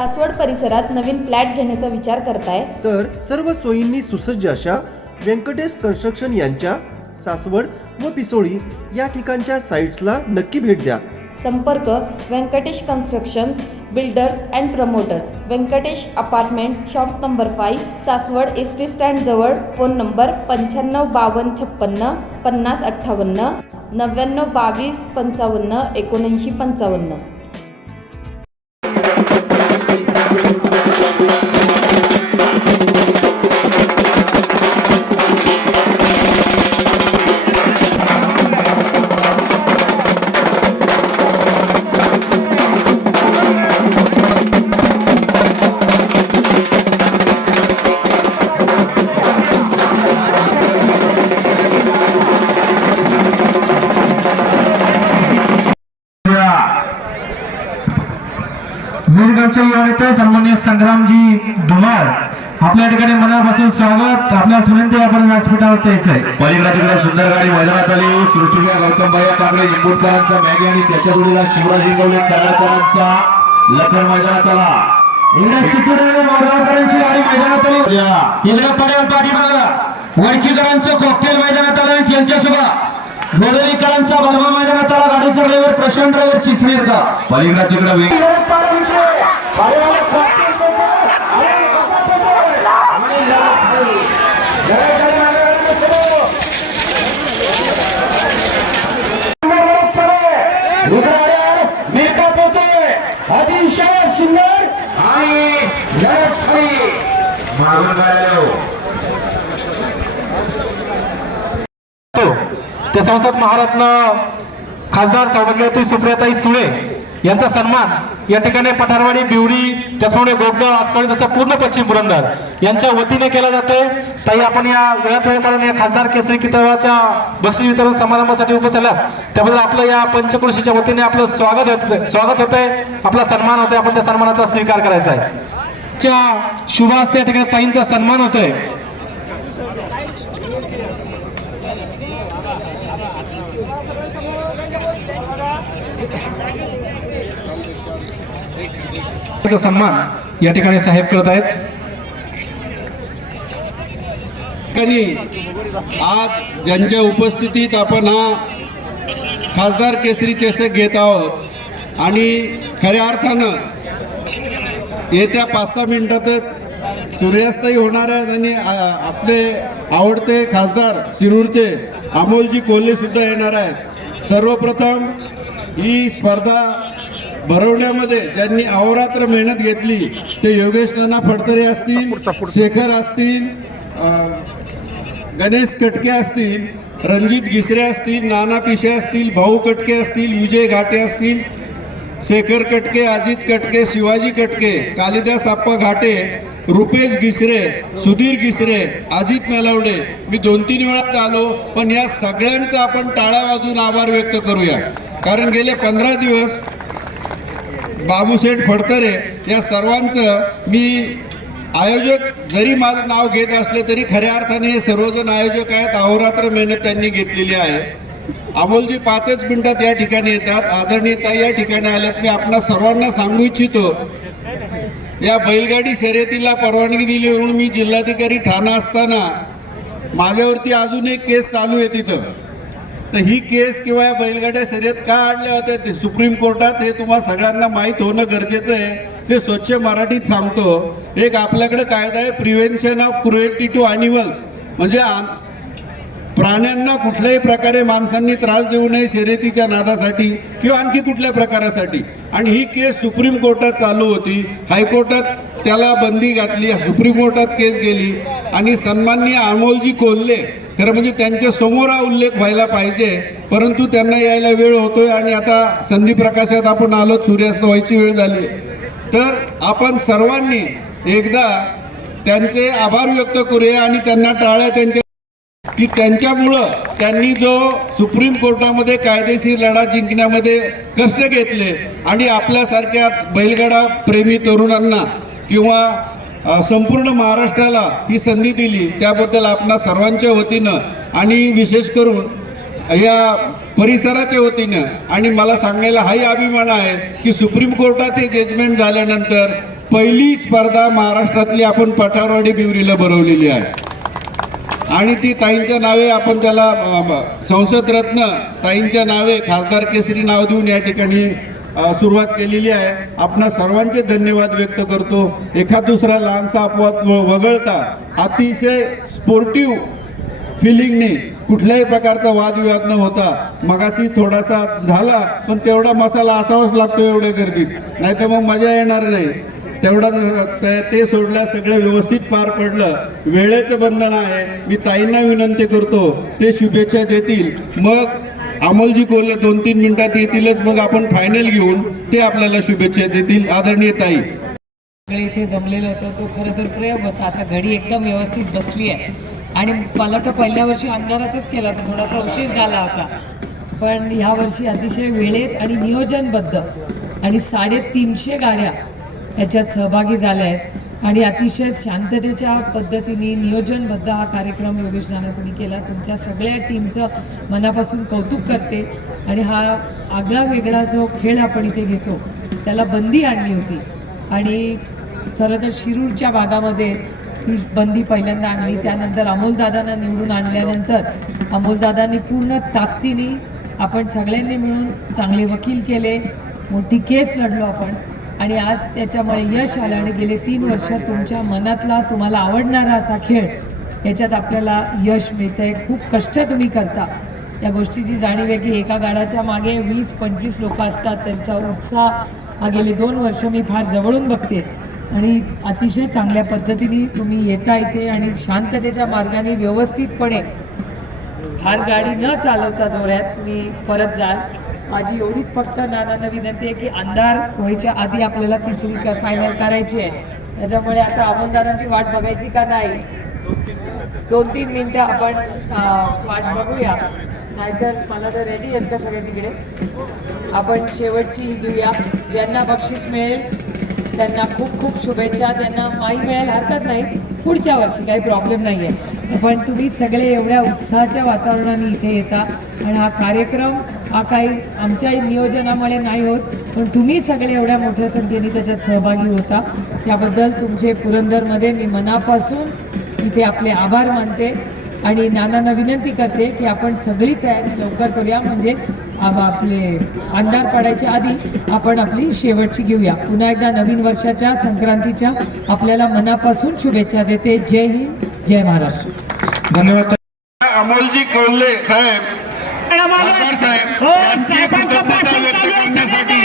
सासवड परिसरात नवीन फ्लॅट घेण्याचा विचार करताय तर सर्व सोयींनी सुसज्ज अशा व्यंकटेश कन्स्ट्रक्शन यांच्या सासवड व पिसोळी या ठिकाणच्या साइट्सला नक्की भेट द्या. संपर्क Venkatesh constructions builders and promoters, Venkatesh apartment, shop number 5, Saswad S T stand जवळ. Phone number 955256 5058 9922 55 7955. वीरगावच्या युवा सन्माननीय संग्रामजी धुमाळ आपल्या ठिकाणी मनापासून स्वागत. आपल्या विनंती आपण व्यासपीठावर यायचं आहे. पलीकडे तिकडे सुंदर गाडी मैदानात आली. सृष्टीला गौतम भैया काकडे निंबूडकरांचा मॅगी आणि त्याच्या जोडीला शिवराज इंगवले कराडकरांचा लखन मैदानात आला. इकडे चितुडे मोरगावकरांची गाडी मैदानात आली. इकडे पडेल पाठीमागा वडकीकरांचं कॉकटेल मैदानात आलं आणि त्यांच्यासोबत गोडरीकरांचा बलमा मैदानात आला. गाडीचा ड्रायव्हर प्रशांत ड्रायव्हर चिचनेरचा. पलीकडे तिकडे ते संसद महारत्न खासदार सौभाग्यवती सुप्रियाताई सुळे यांचा सन्मान या ठिकाणी पठारवाडी, बिवरी, त्याचप्रमाणे गोपगाव, आसपाडी तसं पूर्ण पश्चिम पुरंदर यांच्या वतीने केला जातोय. ताई आपण या वेळात वेळ काढून या खासदार केसरी किताबाच्या बक्षीस वितरण समारंभासाठी उपस्थित आलात त्याबद्दल आपलं या पंचक्रोशीच्या वतीने आपलं स्वागत होतंय. आपला सन्मान होतोय. आपण त्या सन्मानाचा स्वीकार करायचा आहे. शुभ हस्ते या ठिकाणी ताईंचा सन्मान होतोय. सन्मान या ठिकाणी साहेब करत आहेत. आज ज्यांच्या उपस्थितीत आपण हा खासदार केसरी चषक घेत आहोत आणि खऱ्या अर्थानं येत्या 5-6 मिनिटातच सूर्यास्तही होणार आहेत आणि आपले आवडते खासदार शिरूरचे अमोलजी कोल्हे सुद्धा येणार आहेत. सर्वप्रथम ही स्पर्धा भरवण्यामध्ये ज्यांनी अहोरात्र मेहनत घेतली ते योगेश नाना फडतरे असतील, शेखर असतील, गणेश कटके असतील, रणजित घिसरे असतील, नाना पिशे असतील, भाऊ कटके असतील, विजय घाटे असतील, शेखर कटके, अजित कटके, शिवाजी कटके, कालिदास आप्पा घाटे, रुपेश घिसरे, सुधीर घिसरे, अजित नलवडे. मी 2-3 वेळा आलो पण या सगळ्यांचा आपण टाळ्या वाजून आभार व्यक्त करूया. कारण गेले 15 दिवस बाबूशेठ फडतरे या सर्वांचं मी आयोजक जरी माझं नाव घेत असले तरी खऱ्या अर्थाने हे सर्वजण आयोजक आहेत. अहोरात्र मेहनत त्यांनी घेतलेली आहे. अमोलजी 5च मिनिटात या ठिकाणी येतात. आदरणीय ताई या ठिकाणी आल्यात. मी आपणा सर्वांना सांगू इच्छितो या बैलगाडी शर्यतीला परवानगी दिली म्हणून मी जिल्हाधिकारी ठाणा असताना माझ्यावरती अजून एक केस चालू आहे तिथं. तर ही केस किंवा या बैलगाड्या शर्यत का आणल्या होत्या ते सुप्रीम कोर्टात हे तुम्हाला सगळ्यांना माहीत होणं गरजेचं आहे. ते स्वच्छ मराठीत सांगतो. एक आपल्याकडे कायदा आहे prevention of cruelty to animals, म्हणजे प्राण्यांना कुठल्याही प्रकारे माणसांनी त्रास देऊ नये शर्यतीच्या नादासाठी किंवा आणखी कुठल्या प्रकारासाठी. आणि ही केस सुप्रीम कोर्टात चालू होती. हायकोर्टात त्याला बंदी घातली, सुप्रीम कोर्टात केस गेली आणि सन्माननीय अमोलजी कोल्हे खरं म्हणजे त्यांच्या समोर हा उल्लेख व्हायला पाहिजे परंतु त्यांना यायला वेळ होतोय आणि आता संधी प्रकाशात आपण आलो, सूर्यास्त व्हायची वेळ झाली. तर आपण सर्वांनी एकदा त्यांचे आभार व्यक्त करूया आणि त्यांना टाळ्या त्यांच्या की त्यांच्यामुळं त्यांनी जो सुप्रीम कोर्टामध्ये कायदेशीर लढा जिंकण्यामध्ये कष्ट घेतले आणि आपल्यासारख्या बैलगाडा प्रेमी तरुणांना किंवा संपूर्ण महाराष्ट्राला ही संधी दिली त्याबद्दल आपणा सर्वांच्या वतीनं आणि विशेष करून या परिसराच्या वतीनं आणि मला सांगायला हाही अभिमान आहे की सुप्रीम कोर्टात हे जजमेंट झाल्यानंतर पहिली स्पर्धा महाराष्ट्रातली आपण पठारवाडी बिवरीला भरवलेली आहे आणि ती ताईंच्या नावे आपण त्याला संसद रत्न ताईंच्या नावे खासदार केसरी नाव देऊन या ठिकाणी सुरुवात केलेली आहे. आपणा सर्वांचे धन्यवाद व्यक्त करतो. एखाद दुसरा लहानसा अपवाद वगळता अतिशय स्पोर्टिव्ह फिलिंगने कुठल्याही प्रकारचा वादविवाद न होता मगाशी थोडासा झाला, पण तेवढा मसाला असावाच लागतो एवढ्या गर्दीत, नाही तर मग मजा येणार नाही. तेवढा ते सोडल्या सगळं व्यवस्थित पार पडलं. वेळेचं बंधन आहे. मी ताईंना विनंती करतो ते शुभेच्छा देतील, मग अमोलजी कोल्हे 2-3 मिनिटात येतीलच, मग आपण फायनल घेऊन ते आपल्याला शुभेच्छा देतील. आदरणीय ताई, सगळे इथे जमलेलो होतो तो खरं तर प्रयोग होता. आता घडी एकदम व्यवस्थित बसली आहे आणि मला तर पहिल्या वर्षी अंधारातच केला तर थोडासा उशीर झाला होता, पण ह्या वर्षी अतिशय वेळेत आणि नियोजनबद्ध आणि 350 गाड्या याच्यात सहभागी झाल्या आहेत आणि अतिशय शांततेच्या पद्धतीने नियोजनबद्ध हा कार्यक्रम योगेश नाना तुम्ही केला. तुमच्या सगळ्या टीमचं मनापासून कौतुक करते आणि हा आगळा वेगळा जो खेळ आपण इथे घेतो त्याला बंदी आणली होती आणि खरं तर शिरूरच्या भागामध्ये ती बंदी पहिल्यांदा आणली. त्यानंतर अमोलदादांना निवडून आणल्यानंतर अमोलदादांनी पूर्ण ताकदीने आपण सगळ्यांनी मिळून चांगले वकील केले, मोठी केस लढलो आपण आणि आज त्याच्यामुळे यश आलं आणि गेले 3 वर्ष तुमच्या मनातला तुम्हाला आवडणारा असा खेळ याच्यात आपल्याला यश मिळतं आहे. खूप कष्ट तुम्ही करता. या गोष्टीची जाणीव आहे की एका गाड्याच्या मागे 20-25 लोक असतात. त्यांचा उत्साह हा गेले 2 वर्ष मी फार जवळून बघते आणि अतिशय चांगल्या पद्धतीने तुम्ही येता इथे आणि शांततेच्या मार्गाने व्यवस्थितपणे फार गाडी न चालवता जोऱ्यात तुम्ही परत जाल. माझी एवढीच फक्त नानांना विनंती आहे की अंधार व्हायच्या आधी आपल्याला तिसरी फायनल करायची आहे. त्याच्यामुळे आता अमोलदारांची वाट बघायची का नाही, 2-3 मिनटं आपण वाट बघूया, नाहीतर मला तर रेडी आहेत का सगळे तिकडे. आपण शेवटची ही घेऊया. ज्यांना बक्षीस मिळेल त्यांना खूप खूप शुभेच्छा. त्यांना माई मिळेल हरकत नाही, पुढच्या वर्षी काही प्रॉब्लेम नाही आहे. पण तुम्ही सगळे एवढ्या उत्साहाच्या वातावरणाने इथे येता आणि हा कार्यक्रम हा काही आमच्या नियोजनामुळे नाही होत, पण तुम्ही सगळे एवढ्या मोठ्या संख्येने त्याच्यात सहभागी होता त्याबद्दल तुमचे पुरंदरमध्ये मी मनापासून इथे आपले आभार मानते आणि नानांना विनंती करते की आपण सगळी तयारी लवकर करूया, म्हणजे आपले अंधार पडायच्या आधी आपण आपली शेवटची घेऊया. पुन्हा एकदा नवीन वर्षाच्या संक्रांतीच्या आपल्याला मनापासून शुभेच्छा देते. जय हिंद, जय महाराष्ट्र. धन्यवाद. अमोलजी कोल्हे साहेब, खासदार साहेब यांची कृतज्ञता व्यक्त करण्यासाठी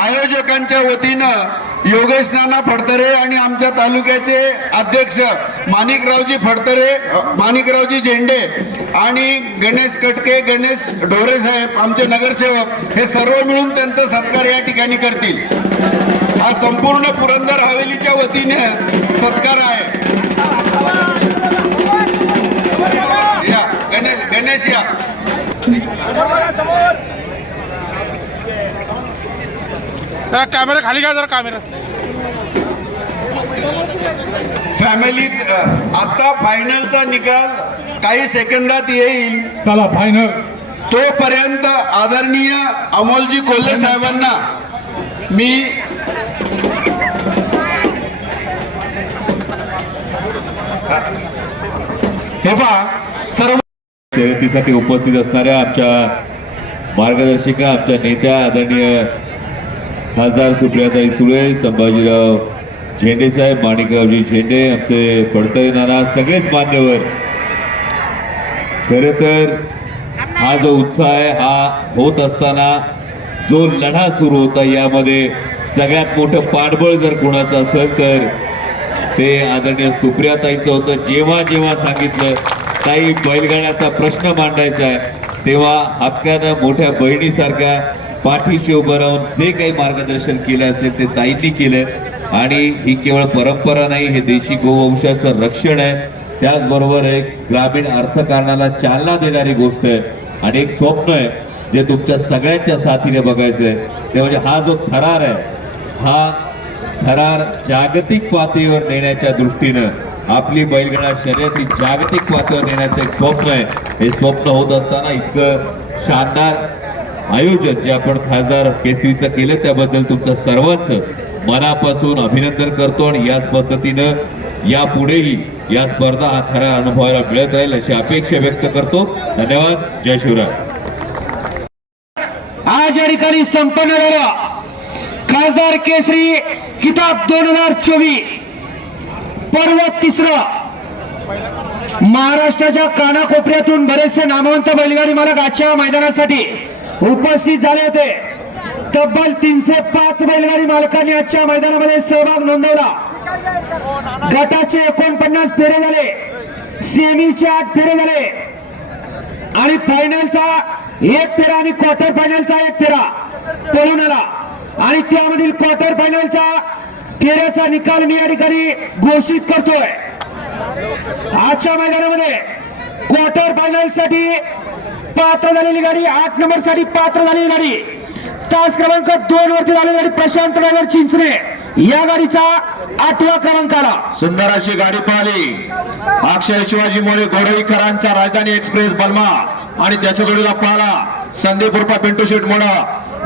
आयोजकांच्या वतीनं योगेश नाना फडतरे आणि आमच्या तालुक्याचे अध्यक्ष माणिकरावजी फडतरे, माणिकरावजी झेंडे आणि गणेश कटके, गणेश ढोरे साहेब आमचे नगरसेवक हे सर्व मिळून त्यांचा सत्कार या ठिकाणी करतील. हा संपूर्ण पुरंदर हवेलीच्या वतीने सत्कार आहे. या गणेश या कॅमेरा खाली घ्या जरा. कॅमेरा फॅमिलीज आता फायनलचा निकाल काही सेकंदात येईल. चला फायनल. तोपर्यंत आदरणीय अमोलजी कोल्हे साहेबांना मी हे पहा सर्व शर्यतीसाठी उपस्थित असणाऱ्या आमच्या मार्गदर्शिका, आमच्या नेत्या आदरणीय खासदार सुप्रियाताई सुळे, संभाजीराव झेंडे साहेब, माणिकरावजी झेंडे, आमचे फडतरे नाना, सगळेच मान्यवर. खरं तर हा जो उत्साह आहे हा होत असताना जो लढा सुरू होता यामध्ये सगळ्यात मोठं पाठबळ जर कोणाचं असेल तर ते आदरणीय सुप्रियाताईंचं होतं. जेव्हा जेव्हा सांगितलं ताई बैलगाड्याचा प्रश्न मांडायचा आहे तेव्हा हक्कानं मोठ्या बहिणीसारख्या पाठीशी उभं राहून जे काही मार्गदर्शन केलं असेल ते ताईंनी केलं आणि ही केवळ परंपरा नाही, हे देशी गोवंशाचं रक्षण आहे. त्याचबरोबर एक ग्रामीण अर्थकारणाला चालना देणारी गोष्ट आहे आणि एक स्वप्न आहे जे तुमच्या सगळ्यांच्या साथीने बघायचं आहे. ते म्हणजे हा जो थरार आहे हा थरार जागतिक पातळीवर नेण्याच्या दृष्टीनं आपली बैलगाडा शर्यती जागतिक पातळीवर नेण्याचं एक स्वप्न आहे. हे स्वप्न होत असताना इतकं शानदार आयोजन जे आपण खासदार केसरीचं केलं त्याबद्दल तुमचं सर्वांचं मनापासून अभिनंदन करतो आणि याच पद्धतीनं यापुढेही या स्पर्धा हा खरा अनुभवायला मिळत राहील अशी अपेक्षा व्यक्त करतो. धन्यवाद. जय शिवराय. आज या ठिकाणी संपन्न झालं खासदार केसरी किताब 2024 पर्व 3. महाराष्ट्राच्या कानाकोपऱ्यातून बरेचसे नामवंत बैलगाडी मालक आजच्या मैदानासाठी उपस्थित झाले होते. तब्बल 305 बैलगाडी मालकांनी आजच्या मैदानामध्ये सहभाग नोंदवला. गटाचे 49 फेरे झाले, सेमीचे 8 फेरे झाले आणि फायनलचा 1 फेरा आणि क्वार्टर फायनलचा 1 फेरा पळून आला आणि त्यामधील क्वार्टर फायनलचा फेऱ्याचा निकाल मी या ठिकाणी घोषित करतोय. आजच्या मैदानामध्ये क्वार्टर फायनल साठी पात्र झालेली गाडी, 8 नंबर साठी पात्र झालेली गाडी, तास क्रमांक 2 वरती झालेली गाडी प्रशांत ड्रायव्हर चिंचणे या गाडीचा 8वा क्रमांक आला. सुंदर अशी गाडी पाहिली. अक्षय शिवाजी मोरे घोडईकरांचा राजधानी एक्सप्रेस बलमा आणि त्याच्या जोडीला पाहिला संदीप उर्फा पिंटू शेट मोडा,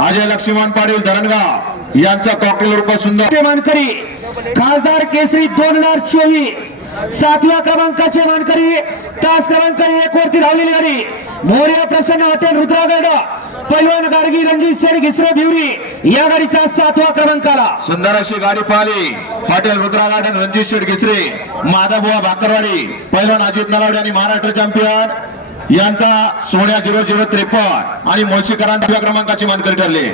अजय लक्ष्मण पाटील धरणगाव यांचा कॉकटेल उर्फा सुंदर मानकरी खासदार केसरी 2024 7व्या क्रमांकाचे मानकरी तास क्रमांक 1 वरती धावलेली गाडी मोर्या प्रसन्न हॉटेल रुद्रागड पैलवान गार्गी रणजित सेठ घिसरे भिवरी या गाडीचा 7वा क्रमांक आला. सुंदर अशी गाडी पाहिली. हॉटेल रुद्रा गार्डन रणजित शेठ घिसरे, माधवबुवा भाकरवाडी, पैलवान अजित नलावडे आणि महाराष्ट्र चॅम्पियन यांचा सोन्या 0053 आणि मुळशीकरांच्या क्रमांकाची मानकरी ठरले.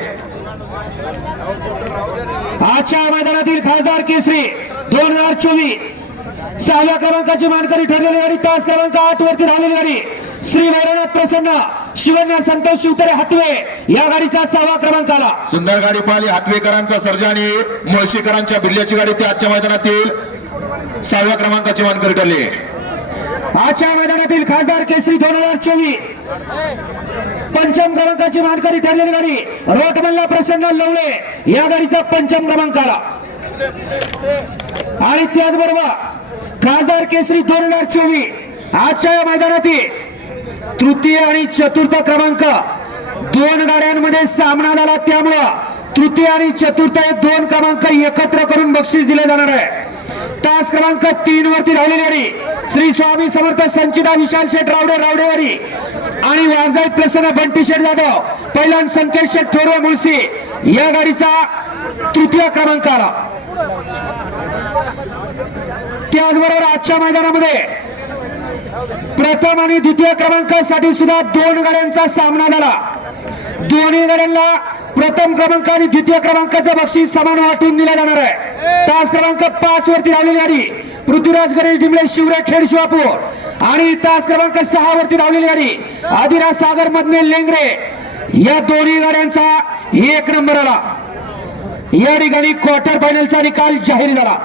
आजच्या मैदानातील खासदार केसरी 2024 6व्या क्रमांकाची मानकरी ठरलेली गाडी तास क्रमांक 8 वरती धावलेली गाडी श्री भैरवनाथ प्रसन्न शिवन्या संतोष शिवतरे हातवे या गाडीचा 6वा क्रमांक आला. सुंदर गाडी पाहिली. हातवेकरांचा सर्जा आणि मुळशीकरांच्या बिल्ल्याची गाडी ती आजच्या मैदानातील 6व्या क्रमांकाची मानकरी ठरली. आजच्या मैदानातील खासदार केसरी 2024 पंचम क्रमांकाची मानकरी ठरलेली गाडी रोटमल्ला प्रसन्न लवळे या गाडीचा 5म क्रमांक आला. आणि त्याचबरोबर खासदार केसरी 2024 आजच्या या मैदानातील तृतीय आणि चतुर्थ क्रमांक 2 गाड्यांमध्ये सामना झाला, त्यामुळं तृतीय आणि चतुर्थ हे 2 क्रमांक एकत्र करून बक्षीस दिले जाणार आहे. तास क्रमांक 3 वरती धावलेली गाडी श्री स्वामी समर्थ संचिता विशाल शेठ रावडे रावडेवाडी आणि वारजाई प्रसन्न बंटी शेठ जाधव पहिलान संकेत शेठ थोरवे मुळशी या गाडीचा 3य क्रमांक आला. त्याचबरोबर आजच्या मैदानामध्ये प्रथम आणि द्वितीय क्रमांकासाठी सुद्धा 2 गाड्यांचा सामना झाला. दोन्ही गाड्यांना प्रथम क्रमांक आणि द्वितीय क्रमांकाचं बक्षीस समान वाटून दिलं जाणार आहे. तास क्रमांक 5 वरती धावलेली गाडी पृथ्वीराज गणेश डिंबळे शिवरे खेड शिवापूर आणि तास क्रमांक 6 वरती धावलेली गाडी आदिराज सागर मधने लेंगरे या दोन्ही गाड्यांचा 1 नंबर आला. या ठिकाणी क्वार्टर फायनलचा निकाल जाहीर झाला.